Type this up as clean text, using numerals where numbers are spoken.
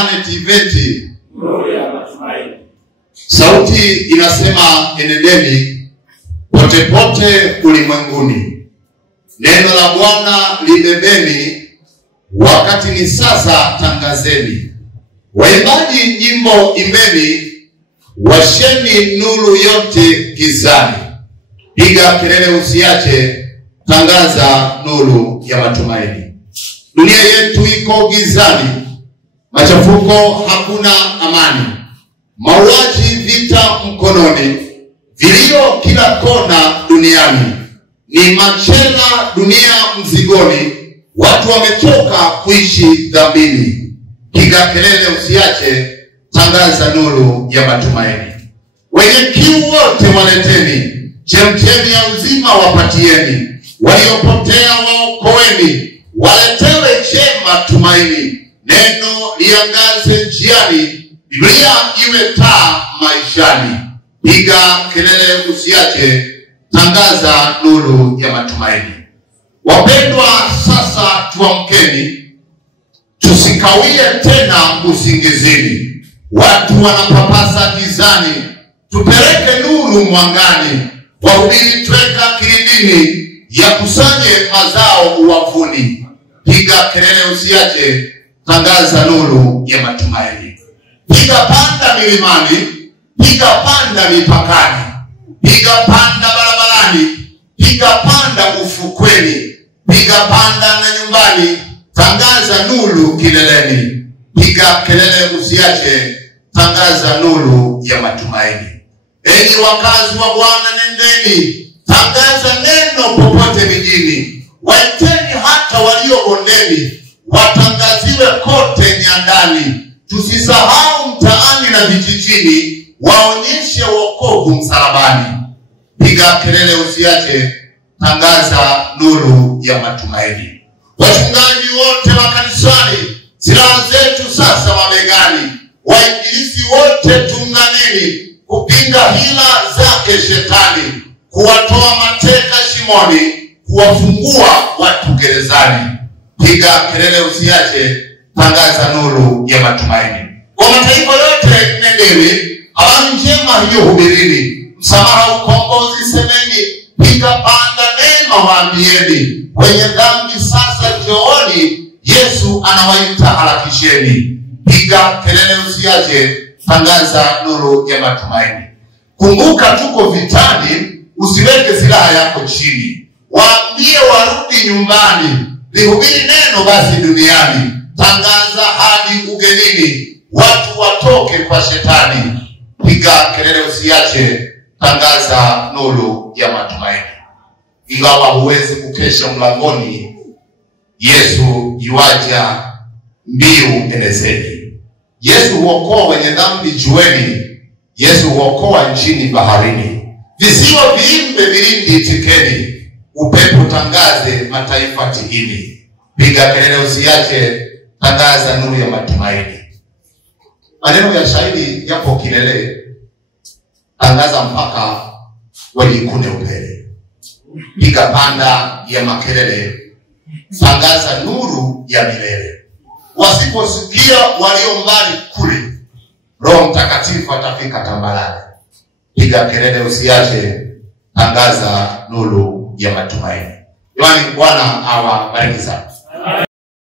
Imani TVET. Nuru ya matumaini. Sauti inasema enendeni pote pote ulimwenguni. Neno la Bwana libebeni, wakati ni sasa tangazeni. Waimbaji nyimbo imbeni, washeni nuru yote gizani. Piga kelele usiache, tangaza nuru ya matumaini. Dunia yetu iko gizani, machafuko hakuna amani. Mauaji vita mkononi, vilio kila kona duniani. Ni machela dunia mzigoni, watu wamechoka kuishi dhambini. Piga kelele usiache, tangaza nuru ya matumaini. Wenye kiu wote waleteni, chemchemi ya uzima wapatieni. Waliopotea waokoeni, waletewe chema tumaini. Neno liangaze njiani, Biblia iwe taa maishani. Piga kelele usiache, tangaza nuru ya matumaini. Wapendwa, sasa tuamkeni, tusikawie tena usingizini. Watu wanapapasa gizani, tupeleke nuru mwangani. Wahubiri tweka kilindini, yakusanye mazao uwavuni. Piga kelele usiache, tangaza nuru ya matumaini. Piga panda milimani, piga panda mipakani, piga panda barabarani, piga panda ufukweni, piga panda na nyumbani, tangaza nuru kileleni. Piga kelele usiache, tangaza nuru ya matumaini. Enyi wakazi wa Bwana, nendeni, tangaza neno popote mijini. Waiteni hata walio bondeni, watangaziwe kote nyandani. Tusisahau mtaani na vijijini, waonyeshe wokovu msalabani. Piga kelele usiache, tangaza nuru ya matumaini. Wachungaji wote wa kanisani, silaha zetu sasa mabegani. Wainjilisti wote tuunganeni, kupinga hila zake shetani. Kuwatoa mateka shimoni, kuwafungua watu gerezani. Piga kelele usiache, tangaza nuru ya matumaini. Kwa mataifa yote nendeni, habari njema hiyo hubirini. Msamaha ukombozi semeni, piga panda neema waambieni. Wenye dhambi sasa njooni, Yesu anawaita harakisheni. Piga kelele usiache, tangaza nuru ya matumaini. Kumbuka tuko vitani, usiweke silaha yako chini. Waambie warudi nyumbani, lihubiri neno basi duniani. Tangaza hadi ugenini, watu watoke kwa shetani. Piga kelele usiache, tangaza nuru ya matumaini. Ingawa huwezi kukesha mlangoni, Yesu yuaja mbiu elezeni. Yesu huokoa wenye dhambi jueni, Yesu huokoa nchini baharini. Visiwa viimbe vilindi itikeni, upepo tangaze mataifa tihini. Piga kelele usiache, tangaza nuru ya matumaini. Maneno ya shairi yapo kilele, tangaza mpaka wajikune upele. Piga panda ya makelele, tangaza nuru ya milele. Wasiposikia walio mbali kule, Roho Mtakatifu atafika tambalale. Piga kelele usiache, tangaza nuru ya matumaini. Bwana awabariki sana.